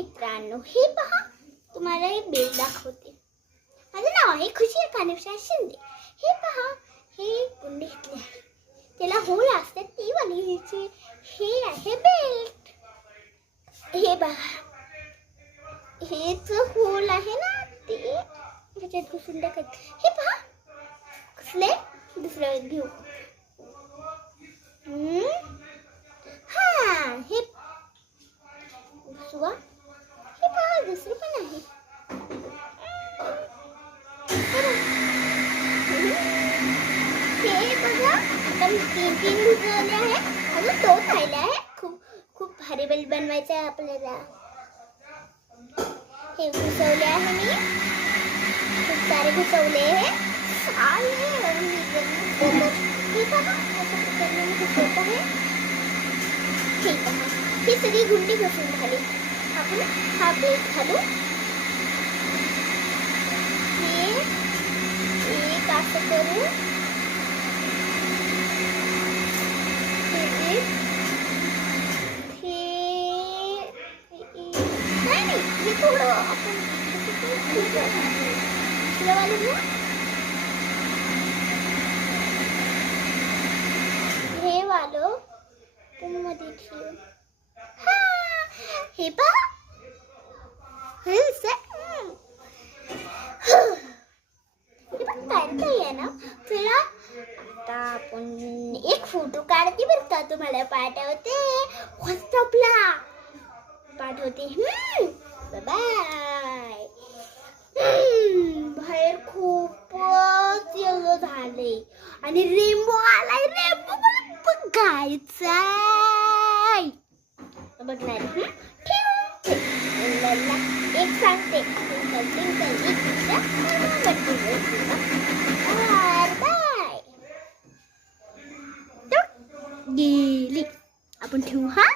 मित्रांनो, हे पहा, तुम्हाला हे बेल दाखवते. माझं नाव आहे खुशी कानिवशा शिंदे. हे पहा, हे गुंडे घेतले आहे, त्याला होल असतात ती वाली घ्यायची. हे आहे बेल्ट. हे बघा, हेच होल आहे ना, ते त्याच्यात घुसून टाकायचं. हे पहा कसले, दुसरं घेऊ. हा, हे घुसवा. हे पहा, दुसरं पण आहे. हे बघा, आपण तीन घुसवले आहे, अजून तो राहिला आहे. खूप भारी बेल्ट बनवायचा आहे आपल्याला. हे घुसवले आहे मी, खूप सारे घुसवले आहे. हे बघा, अशा प्रकारे मी घुसवत आहे. हे पहा, ही सगळी गुंडी घुसून झाली. आपण हा बेल्ट घालू. हे एक असं करू. हे थोडं आपण हे वालं मध्ये ठेव. हे पहा, आहे ना. चला आता आपण एक फोटो काढते बरं का, तुम्हाला पाठवते व्हॉट्सअपला पाठवते. बाय. बाहेर खूपच येलो झाले आणि रेनबो आलाय. रेनबो मला बघायचा बघणार. एक सांगते, बाय. गेली. आपण ठेवू. हा.